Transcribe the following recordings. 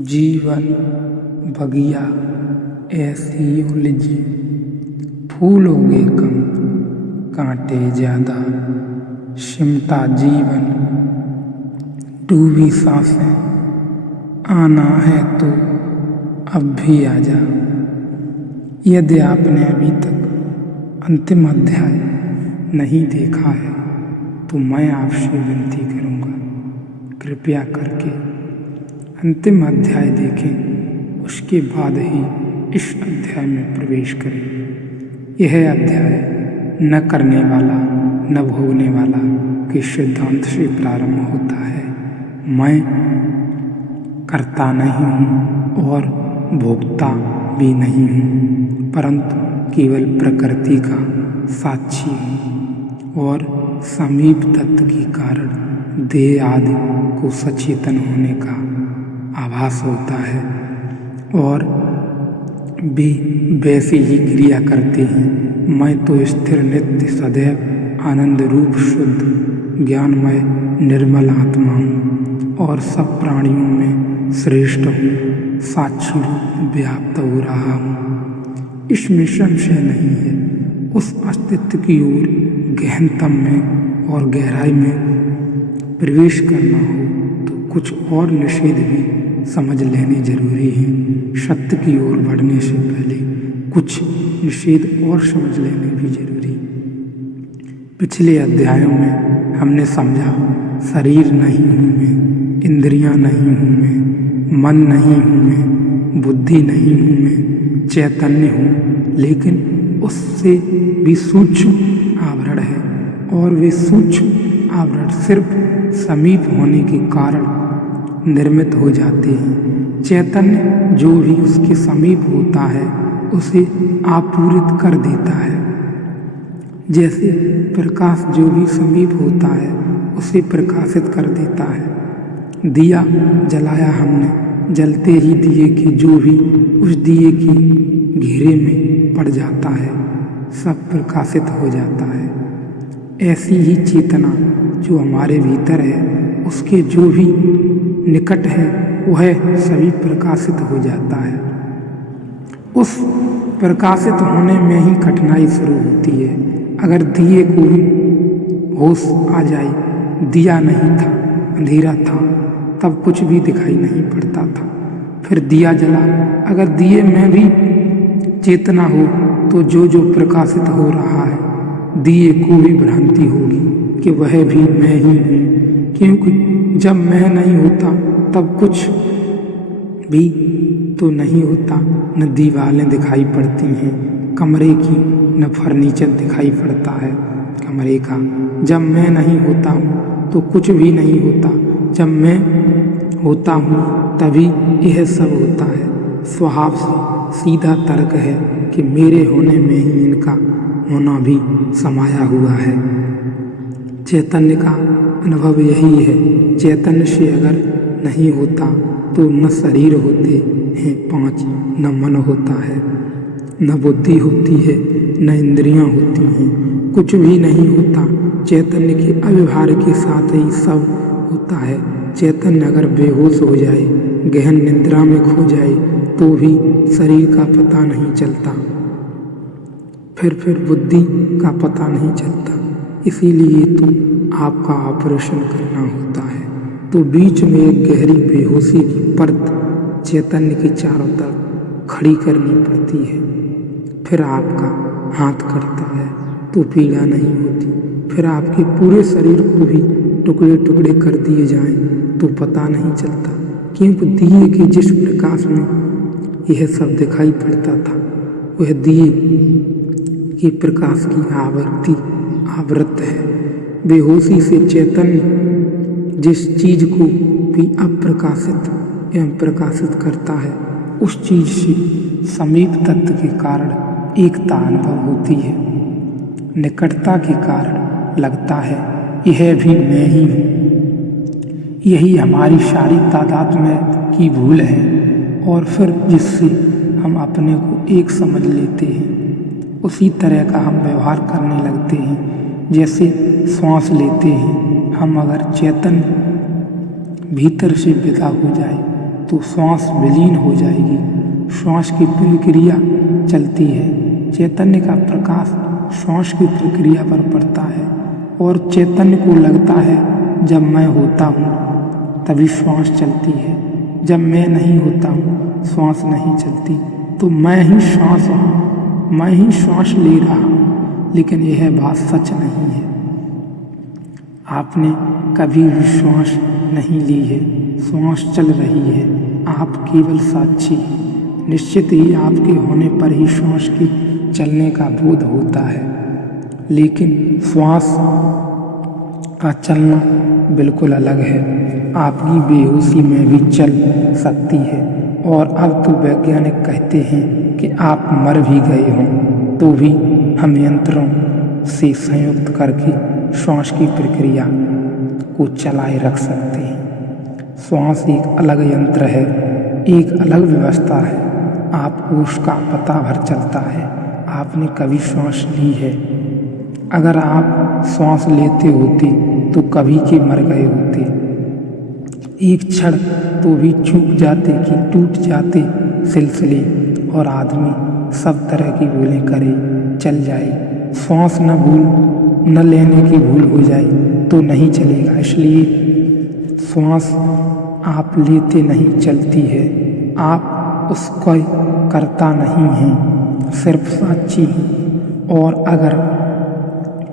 जीवन बगिया ऐसी उलझी, फूल उगे कम कांटे ज्यादा, सिमटा जीवन डूबी सांसें, आना है तो अब भी आजा। यदि आपने अभी तक अंतिम अध्याय नहीं देखा है तो मैं आपसे विनती करूँगा, कृपया करके अंतिम अध्याय देखें, उसके बाद ही इस अध्याय में प्रवेश करें। यह अध्याय न करने वाला न भोगने वाला के सिद्धांत से प्रारंभ होता है। मैं करता नहीं हूँ और भोगता भी नहीं हूँ, परंतु केवल प्रकृति का साक्षी हूँ और समीप तत्व के कारण देह आदि को सचेतन होने का आभास होता है और भी वैसे ही क्रिया करते हैं। मैं तो स्थिर नित्य सदैव आनंद रूप शुद्ध ज्ञानमय निर्मल आत्मा हूँ और सब प्राणियों में श्रेष्ठ हूँ, साक्षी रूप व्याप्त हो रहा हूँ। इसमें संशय नहीं है। उस अस्तित्व की ओर गहनतम में और गहराई में प्रवेश करना हो तो कुछ और निषेध भी समझ लेने जरूरी है। सत्य की ओर बढ़ने से पहले कुछ निषेध और समझ लेने भी जरूरी। पिछले अध्यायों में हमने समझा शरीर नहीं हूँ मैं, इंद्रियां नहीं हूँ मैं, मन नहीं हूँ मैं, बुद्धि नहीं हूँ मैं, चैतन्य हूँ, लेकिन उससे भी सूक्ष्म आवरण है और वे सूक्ष्म आवरण सिर्फ समीप होने के कारण निर्मित हो जाते हैं। चैतन्य जो भी उसके समीप होता है उसे आपूरित कर देता है। जैसे प्रकाश जो भी समीप होता है उसे प्रकाशित कर देता है। दिया जलाया हमने, जलते ही दिए की जो भी उस दिए की घेरे में पड़ जाता है सब प्रकाशित हो जाता है। ऐसी ही चेतना जो हमारे भीतर है उसके जो भी निकट है वह सभी प्रकाशित हो जाता है। उस प्रकाशित होने में ही कठिनाई शुरू होती है। अगर दिए को भी होश आ जाए, दिया नहीं था, अंधेरा था, तब कुछ भी दिखाई नहीं पड़ता था। फिर दिया जला, अगर दिए में भी चेतना हो तो जो जो प्रकाशित हो रहा है दिए को भी भ्रांति होगी कि वह भी मैं ही हूँ, क्योंकि जब मैं नहीं होता तब कुछ भी तो नहीं होता। न दीवारें दिखाई पड़ती हैं कमरे की, न फर्नीचर दिखाई पड़ता है कमरे का। जब मैं नहीं होता हूँ तो कुछ भी नहीं होता, जब मैं होता हूँ तभी यह सब होता है। स्वभाव से सीधा तर्क है कि मेरे होने में ही इनका होना भी समाया हुआ है। चैतन्य का अनुभव यही है। चैतन्य से अगर नहीं होता तो न शरीर होते हैं पांच, न मन होता है, न बुद्धि होती है, न इंद्रियां होती हैं, कुछ भी नहीं होता। चैतन्य के अव्यवहार के साथ ही सब होता है। चैतन्य अगर बेहोश हो जाए, गहन निद्रा में खो जाए तो भी शरीर का पता नहीं चलता, फिर बुद्धि का पता नहीं चलता। इसीलिए तो आपका ऑपरेशन करना होता है तो बीच में एक गहरी बेहोशी की परत चैतन्य के चारों तरफ खड़ी करनी पड़ती है। फिर आपका हाथ कटता है तो पीड़ा नहीं होती। फिर आपके पूरे शरीर को भी टुकड़े टुकड़े कर दिए जाएं तो पता नहीं चलता, क्योंकि दिए के जिस प्रकाश में यह सब दिखाई पड़ता था वह दिए के प्रकाश की आवृत्त है। बेहोशी से चैतन्य जिस चीज को भी अप्रकाशित एवं प्रकाशित करता है उस चीज से समीप तत्व के कारण एकता अनुभव होती है। निकटता के कारण लगता है यह भी मैं ही हूँ। यही हमारी सारी तादात्म्य की भूल है और फिर जिससे हम अपने को एक समझ लेते हैं उसी तरह का हम व्यवहार करने लगते हैं। जैसे श्वास लेते हैं हम, अगर चेतन भीतर से विदा हो जाए तो श्वास विलीन हो जाएगी। श्वास की प्रक्रिया चलती है। चैतन्य का प्रकाश श्वास की प्रक्रिया पर पड़ता है और चैतन्य को लगता है जब मैं होता हूँ तभी श्वास चलती है, जब मैं नहीं होता हूँ श्वास नहीं चलती। तो मैं ही श्वास हूँ, मैं ही श्वास ले रहा हूँ। लेकिन यह बात सच नहीं है। आपने कभी भी श्वास नहीं ली है, श्वास चल रही है। आप केवल साक्षी हैं। निश्चित ही आपके होने पर ही श्वास के चलने का बोध होता है, लेकिन श्वास का चलना बिल्कुल अलग है। आपकी बेहोशी में भी चल सकती है। और अब तो वैज्ञानिक कहते हैं कि आप मर भी गए हों तो भी हम यंत्रों से संयुक्त करके श्वास की प्रक्रिया को चलाए रख सकते हैं। श्वास एक अलग यंत्र है, एक अलग व्यवस्था है। आपको उसका पता भर चलता है। आपने कभी श्वास ली है? अगर आप श्वास लेते होते तो कभी के मर गए होते। एक क्षण तो भी चूक जाते कि टूट जाते सिलसिले और आदमी सब तरह की भूलें करे चल जाए। श्वास न लेने की भूल हो जाए तो नहीं चलेगा। इसलिए श्वास आप लेते नहीं चलती है। आप उसका करता नहीं हैं, सिर्फ साक्षी हैं। और अगर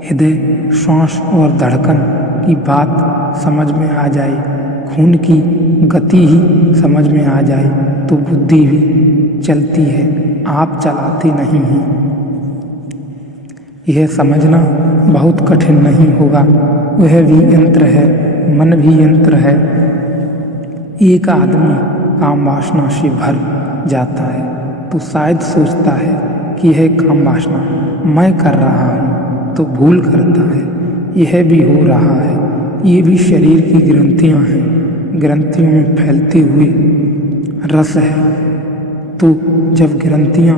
हृदय, श्वास और धड़कन की बात समझ में आ जाए, खून की गति ही समझ में आ जाए तो बुद्धि भी चलती है, आप चलाते नहीं हैं। यह समझना बहुत कठिन नहीं होगा। वह भी यंत्र है, मन भी यंत्र है। एक आदमी काम वासना से भर जाता है तो शायद सोचता है कि यह काम वासना मैं कर रहा हूँ, तो भूल करता है यह भी हो रहा है। ये भी शरीर की ग्रंथियाँ हैं, ग्रंथियों में फैलते हुए रस है। तो जब ग्रंथियाँ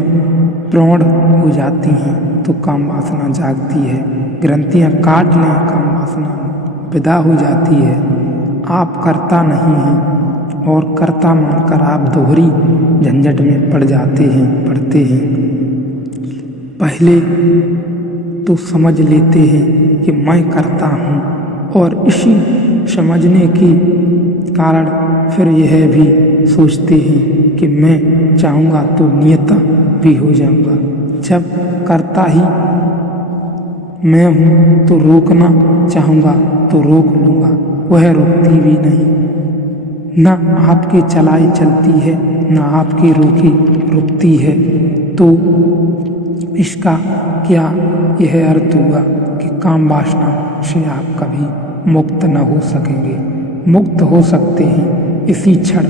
प्रौढ़ हो जाती हैं तो काम वासना जागती है। ग्रंथियाँ काट लें, काम वासना विदा हो जाती है। आप करता नहीं हैं और कर्ता मानकर आप दोहरी झंझट में पड़ते हैं। पहले तो समझ लेते हैं कि मैं करता हूँ और इसी समझने के कारण फिर यह भी सोचते हैं कि मैं चाहूँगा तो नियता भी हो जाऊँगा। जब करता ही मैं हूँ तो रोकना चाहूँगा तो रोक लूँगा, वह रुकती भी नहीं। न आपके चलाई चलती है, न आपके रोकी रुकती है। तो इसका क्या यह अर्थ हुआ कि काम वासना से आप कभी मुक्त न हो सकेंगे? मुक्त हो सकते हैं इसी क्षण,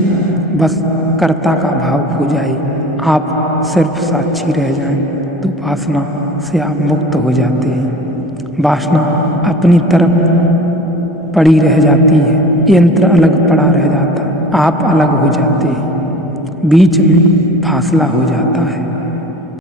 बस कर्ता का भाव हो जाए, आप सिर्फ साक्षी रह जाएं तो वासना से आप मुक्त हो जाते हैं। वासना अपनी तरफ पड़ी रह जाती है, यंत्र अलग पड़ा रह जाता है, आप अलग हो जाते हैं, बीच में फासला हो जाता है।